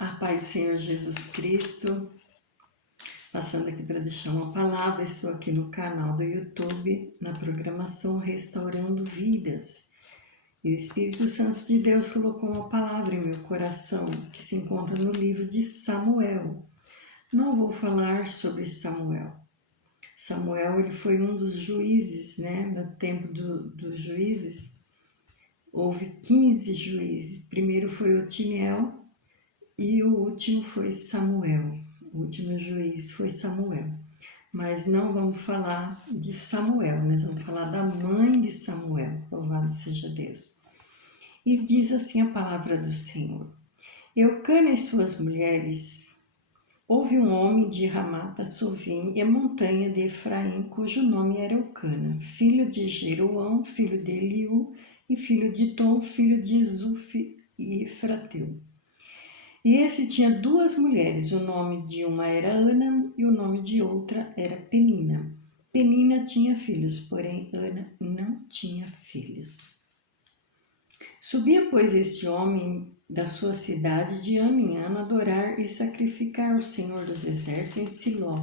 A paz do Senhor Jesus Cristo, passando aqui para deixar uma palavra. Estou aqui no canal do YouTube, na programação Restaurando Vidas. E o Espírito Santo de Deus colocou uma palavra em meu coração, que se encontra no livro de Samuel. Não vou falar sobre Samuel. Samuel, ele foi um dos juízes, no tempo dos juízes. Houve 15 juízes. Primeiro foi Otiniel, e o último foi Samuel, o último juiz foi Samuel. Mas não vamos falar de Samuel, nós vamos falar da mãe de Samuel, louvado seja Deus. E diz assim a palavra do Senhor: Eucana e suas mulheres. Houve um homem de Ramata Sovim e a montanha de Efraim, cujo nome era Eucana, filho de Jeroão, filho de Eliú, e filho de Tom, filho de Zuf e Efrateu. E esse tinha duas mulheres, o nome de uma era Ana e o nome de outra era Penina. Penina tinha filhos, porém Ana não tinha filhos. Subia, pois, este homem da sua cidade de ano em ano adorar e sacrificar ao Senhor dos Exércitos em Siló.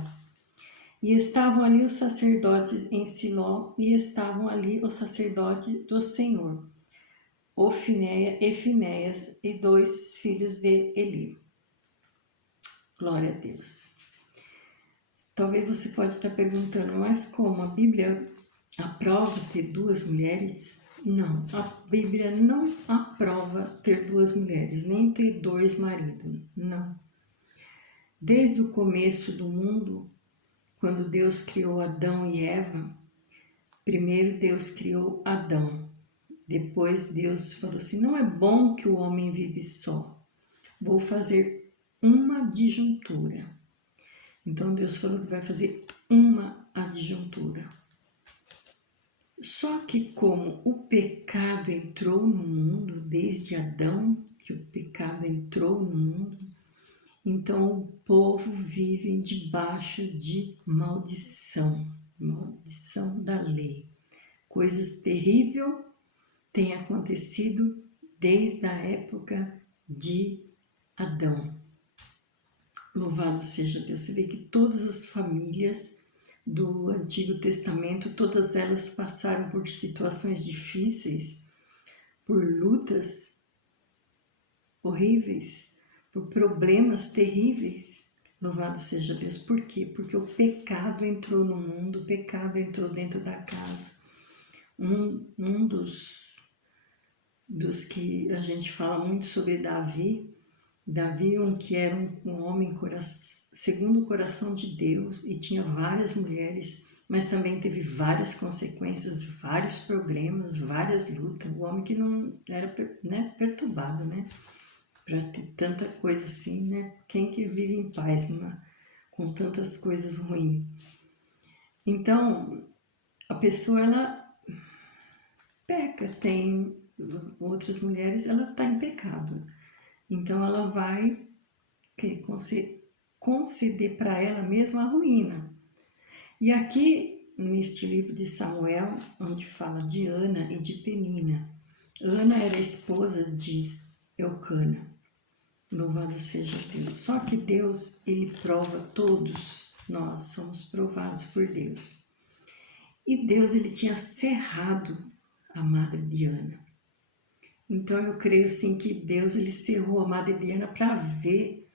E estavam ali os sacerdotes em Siló, e estavam ali os sacerdotes do Senhor, Ofinéia e Finéias, e 2 filhos de Eli. Glória a Deus. Talvez você pode estar perguntando, mas como? A Bíblia aprova ter 2 mulheres? Não, a Bíblia não aprova ter 2 mulheres, nem ter 2 maridos, não. Desde o começo do mundo, quando Deus criou Adão e Eva, primeiro Deus criou Adão. Depois Deus falou assim, não é bom que o homem vive só, vou fazer uma adjuntura. Então Deus falou que vai fazer uma adjuntura. Só que como o pecado entrou no mundo, desde Adão, que o pecado entrou no mundo, então o povo vive debaixo de maldição, maldição da lei. Coisas terríveis têm acontecido desde a época de Adão. Louvado seja Deus. Você vê que todas as famílias do Antigo Testamento, todas elas passaram por situações difíceis, por lutas horríveis, por problemas terríveis. Louvado seja Deus. Por quê? Porque o pecado entrou no mundo, o pecado entrou dentro da casa. Um dos que a gente fala muito sobre Davi, que era um homem segundo o coração de Deus e tinha várias mulheres, mas também teve várias consequências, vários problemas, várias lutas. O homem que não era perturbado, para ter tanta coisa assim, Quem que vive em paz com tantas coisas ruins? Então, a pessoa, ela peca, tem outras mulheres, ela está em pecado. Então ela vai conceder para ela mesma a ruína. E aqui, neste livro de Samuel, onde fala de Ana e de Penina. Ana era esposa de Eucana. Louvado seja Deus. Só que Deus, ele prova todos. Nós somos provados por Deus. E Deus, ele tinha cerrado a madre de Ana. Então eu creio assim que Deus, ele cerrou a madre de Ana para ver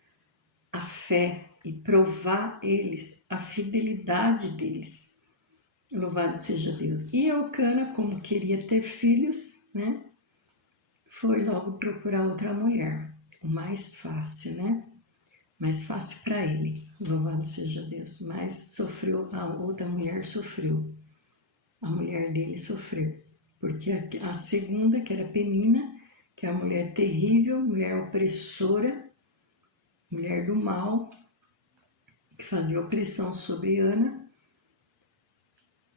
a fé e provar eles, a fidelidade deles. Louvado seja Deus. E Eucana, como queria ter filhos, foi logo procurar outra mulher. O mais fácil, Mais fácil para ele. Louvado seja Deus. Mas sofreu, a outra mulher sofreu. A mulher dele sofreu. Porque a segunda, que era Penina, que é a mulher terrível, mulher opressora, mulher do mal, que fazia opressão sobre Ana.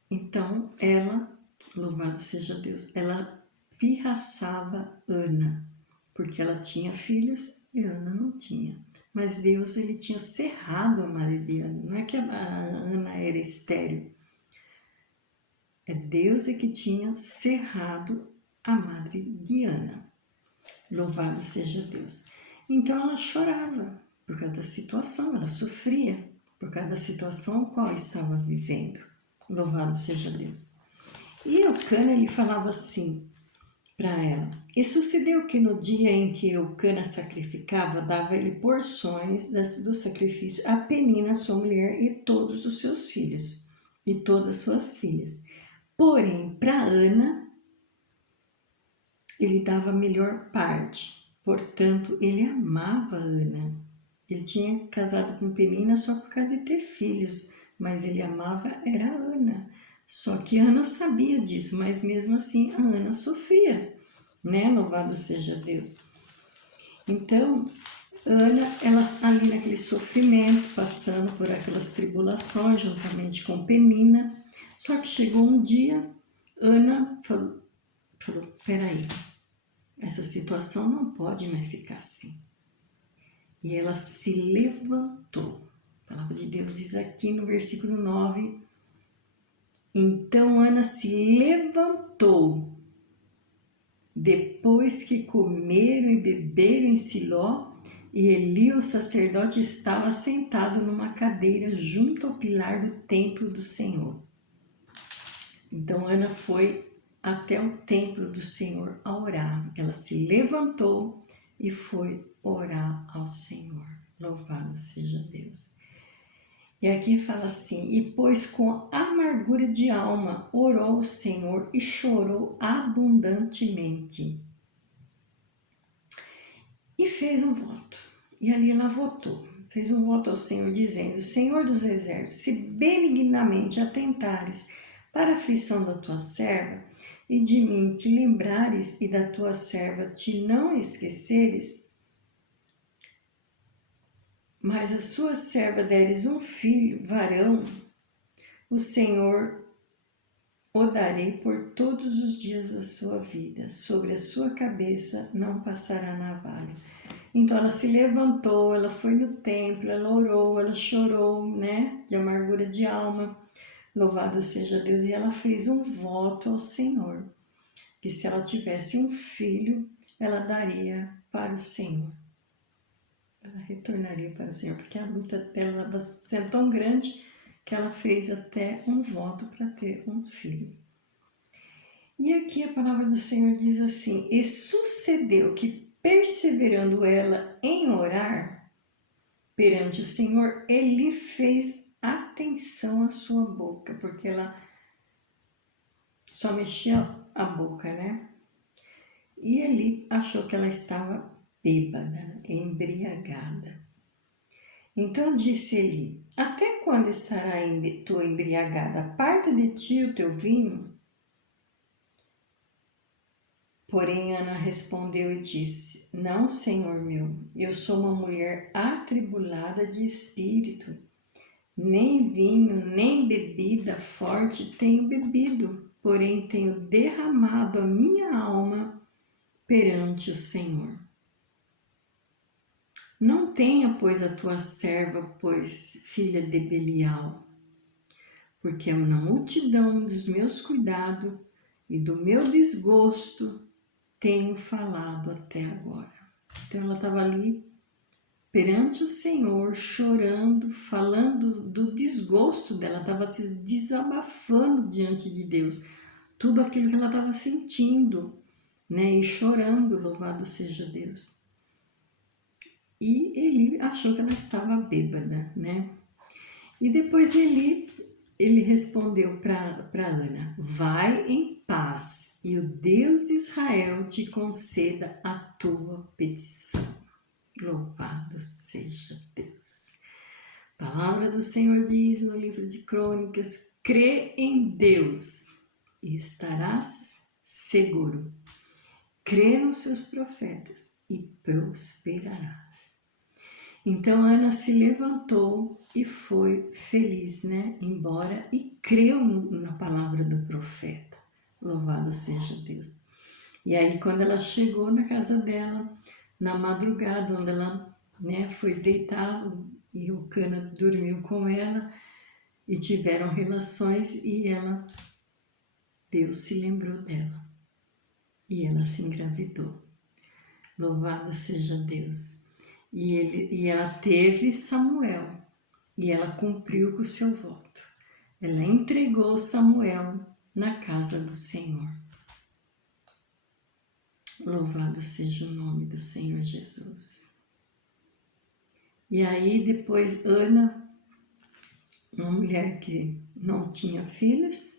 Então, ela, louvado seja Deus, ela pirraçava Ana, porque ela tinha filhos e Ana não tinha. Mas Deus, ele tinha cerrado a madre de Ana. Não é que a Ana era estéril. É Deus que tinha cerrado a madre de Ana. Louvado seja Deus. Então ela chorava por causa da situação, ela sofria por causa da situação a qual estava vivendo. Louvado seja Deus. E Eucana, ele falava assim para ela: e sucedeu que no dia em que Eucana sacrificava, dava ele porções do sacrifício a Penina, sua mulher, e todos os seus filhos, e todas suas filhas. Porém, para Ana, ele dava a melhor parte. Portanto, ele amava Ana. Ele tinha casado com Penina só por causa de ter filhos, mas ele amava era a Ana. Só que Ana sabia disso, mas mesmo assim a Ana sofria, né? Louvado seja Deus. Então, Ana, ela ali naquele sofrimento, passando por aquelas tribulações, juntamente com Penina. Só que chegou um dia, Ana falou, peraí, essa situação não pode mais ficar assim. E ela se levantou. A palavra de Deus diz aqui no versículo 9. Então Ana se levantou, depois que comeram e beberam em Siló, e Eli, o sacerdote, estava sentado numa cadeira junto ao pilar do templo do Senhor. Então Ana foi até o templo do Senhor a orar. Ela se levantou e foi orar ao Senhor. Louvado seja Deus. E aqui fala assim: e pois com amargura de alma orou o Senhor e chorou abundantemente. E fez um voto. E ali ela votou. Fez um voto ao Senhor, dizendo: Senhor dos exércitos, se benignamente atentares para a aflição da tua serva, e de mim te lembrares, e da tua serva te não esqueceres, mas a sua serva deres um filho, varão, o Senhor o darei por todos os dias da sua vida, sobre a sua cabeça não passará navalha. Então ela se levantou, ela foi no templo, ela orou, ela chorou, né, de amargura de alma, louvado seja Deus, e ela fez um voto ao Senhor, que se ela tivesse um filho, ela daria para o Senhor. Ela retornaria para o Senhor, porque a luta dela estava sendo tão grande que ela fez até um voto para ter um filho. E aqui a palavra do Senhor diz assim: e sucedeu que, perseverando ela em orar perante o Senhor, ele fez atenção à sua boca, porque ela só mexia a boca, né? E ele achou que ela estava bêbada, embriagada. Então disse ele: até quando estará tu embriagada? Aparta de ti o teu vinho. Porém Ana respondeu e disse: não, Senhor meu, eu sou uma mulher atribulada de espírito. Nem vinho, nem bebida forte tenho bebido, porém tenho derramado a minha alma perante o Senhor. Não tenha, pois, a tua serva, pois, filha de Belial, porque na multidão dos meus cuidados e do meu desgosto tenho falado até agora. Então ela estava ali perante o Senhor, chorando, falando do desgosto dela, estava desabafando diante de Deus, tudo aquilo que ela estava sentindo, né? E chorando, louvado seja Deus. E ele achou que ela estava bêbada, né? E depois ele respondeu para Ana: vai em paz e o Deus de Israel te conceda a tua petição. Louvado seja Deus. A palavra do Senhor diz no livro de Crônicas: crê em Deus e estarás seguro. Crê nos seus profetas e prosperarás. Então Ana se levantou e foi feliz, né? Embora, e creu na palavra do profeta. Louvado seja Deus. E aí quando ela chegou na casa dela, na madrugada, onde ela, né, foi deitar, e o Cana dormiu com ela, e tiveram relações, e Deus se lembrou dela. E ela se engravidou. Louvado seja Deus. e ela teve Samuel, e ela cumpriu com o seu voto. Ela entregou Samuel na casa do Senhor. Louvado seja o nome do Senhor Jesus. E aí depois Ana, uma mulher que não tinha filhos,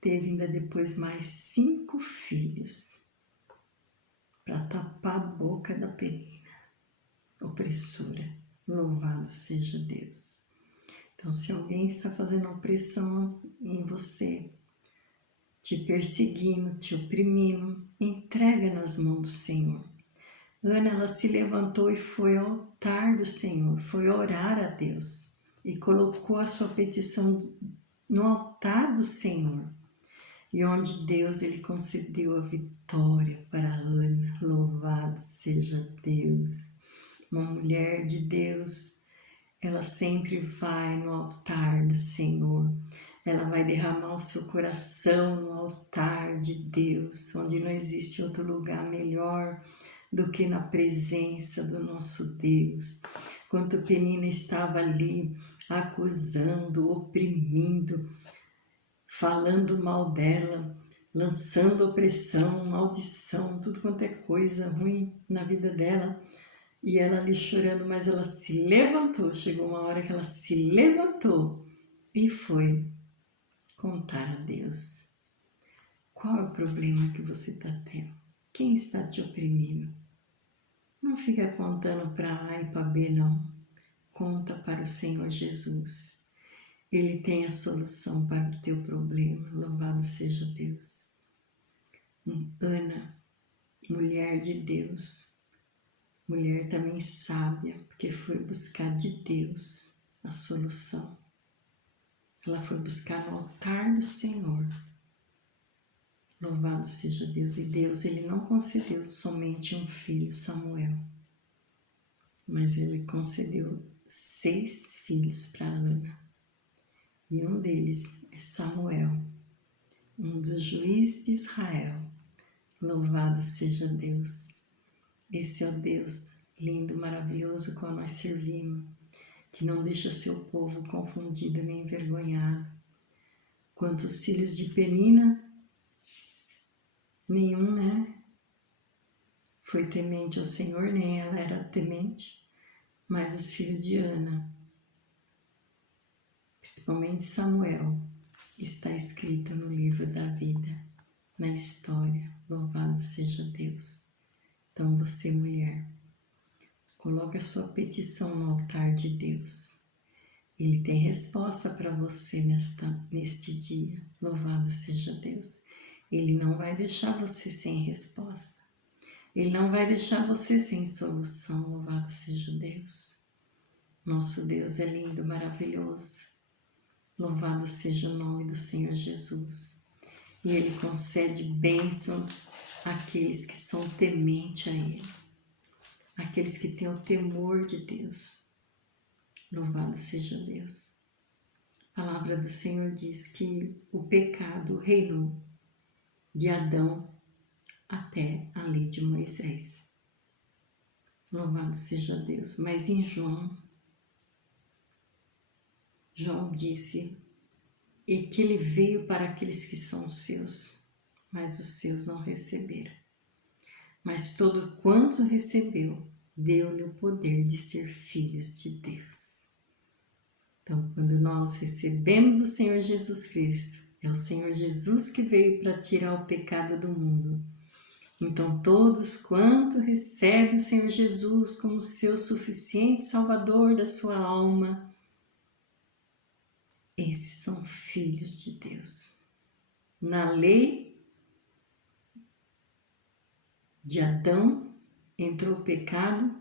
teve ainda depois mais 5 filhos para tapar a boca da Penina, opressora. Louvado seja Deus. Então, se alguém está fazendo opressão em você, te perseguindo, te oprimindo, entrega nas mãos do Senhor. Ana, ela se levantou e foi ao altar do Senhor, foi orar a Deus e colocou a sua petição no altar do Senhor. E onde Deus, ele concedeu a vitória para Ana. Louvado seja Deus. Uma mulher de Deus, ela sempre vai no altar do Senhor. Ela vai derramar o seu coração no altar de Deus, onde não existe outro lugar melhor do que na presença do nosso Deus. Quando Penina estava ali acusando, oprimindo, falando mal dela, lançando opressão, maldição, tudo quanto é coisa ruim na vida dela, e ela ali chorando, mas ela se levantou. Chegou uma hora que ela se levantou e foi contar a Deus. Qual é o problema que você está tendo? Quem está te oprimindo? Não fica contando para A e para B, não. Conta para o Senhor Jesus. Ele tem a solução para o teu problema. Louvado seja Deus. Ana, mulher de Deus, mulher também sábia, porque foi buscar de Deus a solução. Ela foi buscar no altar do Senhor. Louvado seja Deus. E Deus, ele não concedeu somente um filho, Samuel, mas ele concedeu 6 filhos para Ana. E um deles é Samuel, um dos juízes de Israel. Louvado seja Deus. Esse é o Deus lindo, maravilhoso, qual nós servimos, que não deixa seu povo confundido nem envergonhado. Quantos filhos de Penina? Nenhum, né? Foi temente ao Senhor, nem ela era temente, mas os filhos de Ana, principalmente Samuel, está escrito no livro da vida, na história. Louvado seja Deus. Então você, mulher, coloque a sua petição no altar de Deus. Ele tem resposta para você neste dia. Louvado seja Deus. Ele não vai deixar você sem resposta. Ele não vai deixar você sem solução. Louvado seja Deus. Nosso Deus é lindo, maravilhoso. Louvado seja o nome do Senhor Jesus. E Ele concede bênçãos àqueles que são tementes a Ele. Aqueles que têm o temor de Deus. Louvado seja Deus. A palavra do Senhor diz que o pecado reinou de Adão até a lei de Moisés. Louvado seja Deus. Mas em João disse que ele veio para aqueles que são seus, mas os seus não receberam. Mas todo quanto recebeu, deu-lhe o poder de ser filhos de Deus. Então, quando nós recebemos o Senhor Jesus Cristo, é o Senhor Jesus que veio para tirar o pecado do mundo. Então, todos quanto recebem o Senhor Jesus como seu suficiente Salvador da sua alma, esses são filhos de Deus. Na lei de Adão entrou o pecado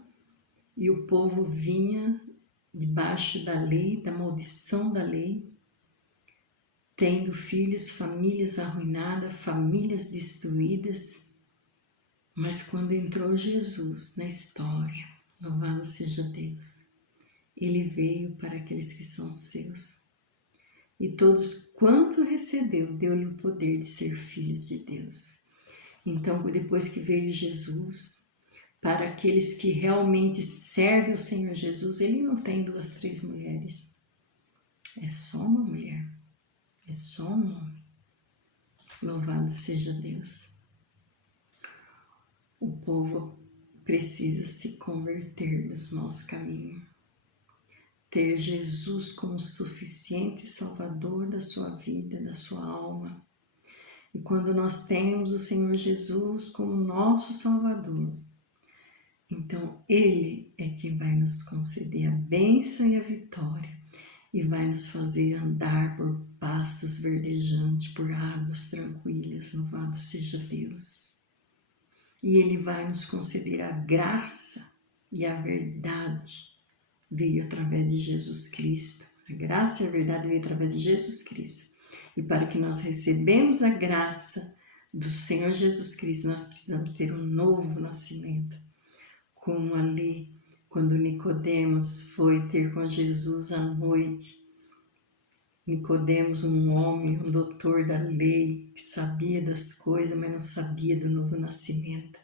e o povo vinha debaixo da lei, da maldição da lei, tendo filhos, famílias arruinadas, famílias destruídas. Mas quando entrou Jesus na história, louvado seja Deus, Ele veio para aqueles que são seus. E todos quanto recebeu, deu-lhe o poder de ser filhos de Deus. Então, depois que veio Jesus, para aqueles que realmente servem ao Senhor Jesus, Ele não tem 2, 3 mulheres. É só uma mulher. É só um homem. Louvado seja Deus. O povo precisa se converter dos maus caminhos. Ter Jesus como suficiente Salvador da sua vida, da sua alma. E quando nós temos o Senhor Jesus como nosso Salvador, então Ele é que vai nos conceder a bênção e a vitória e vai nos fazer andar por pastos verdejantes, por águas tranquilas. Louvado seja Deus. E Ele vai nos conceder a graça e a verdade. Veio através de Jesus Cristo. A graça e a verdade veio através de Jesus Cristo. E para que nós recebemos a graça do Senhor Jesus Cristo, nós precisamos ter um novo nascimento. Como ali, quando Nicodemos foi ter com Jesus à noite. Nicodemos, um homem, um doutor da lei, que sabia das coisas, mas não sabia do novo nascimento.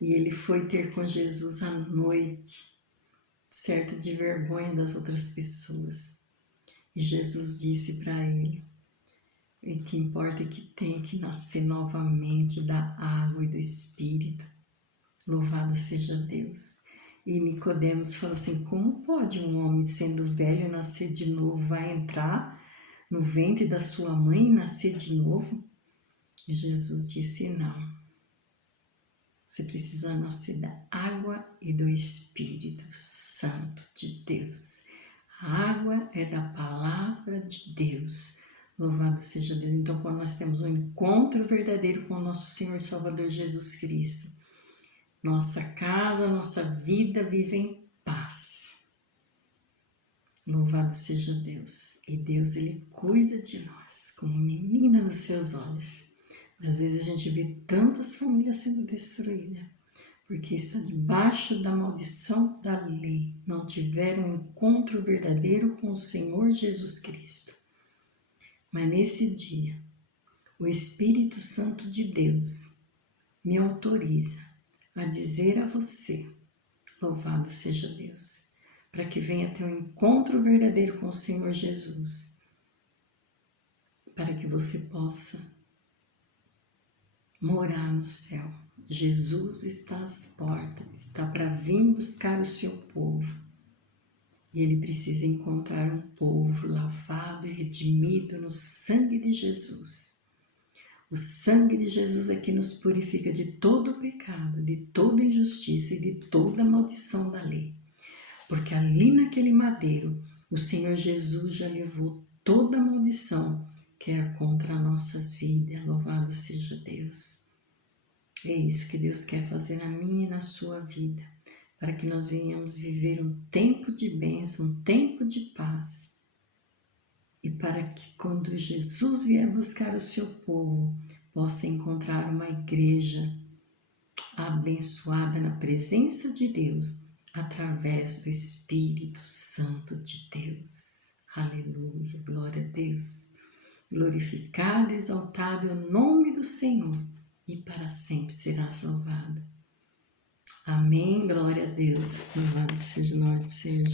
E ele foi ter com Jesus à noite, certo de vergonha das outras pessoas. E Jesus disse para ele, o que importa é que tem que nascer novamente da água e do Espírito. Louvado seja Deus. E Nicodemos falou assim, como pode um homem sendo velho nascer de novo? Vai entrar no ventre da sua mãe e nascer de novo? E Jesus disse, não. Você precisa nascer da água e do Espírito Santo de Deus. A água é da palavra de Deus. Louvado seja Deus. Então, quando nós temos um encontro verdadeiro com o nosso Senhor e Salvador Jesus Cristo, nossa casa, nossa vida vive em paz. Louvado seja Deus. E Deus, Ele cuida de nós como menina dos seus olhos. Às vezes a gente vê tantas famílias sendo destruídas, porque está debaixo da maldição da lei. Não tiveram um encontro verdadeiro com o Senhor Jesus Cristo. Mas nesse dia, o Espírito Santo de Deus me autoriza a dizer a você, louvado seja Deus, para que venha ter um encontro verdadeiro com o Senhor Jesus, para que você possa morar no céu. Jesus está às portas, está para vir buscar o seu povo. E Ele precisa encontrar um povo lavado e redimido no sangue de Jesus. O sangue de Jesus é que nos purifica de todo o pecado, de toda injustiça e de toda maldição da lei. Porque ali naquele madeiro, o Senhor Jesus já levou toda a maldição que é contra nossas vidas. Louvado seja Deus. É isso que Deus quer fazer na minha e na sua vida, para que nós venhamos viver um tempo de bênção, um tempo de paz. E para que quando Jesus vier buscar o seu povo, possa encontrar uma igreja abençoada na presença de Deus, através do Espírito Santo de Deus. Aleluia, glória a Deus. Glorificado, exaltado é o nome do Senhor, e para sempre serás louvado. Amém, glória a Deus. Louvado seja o nome do Senhor.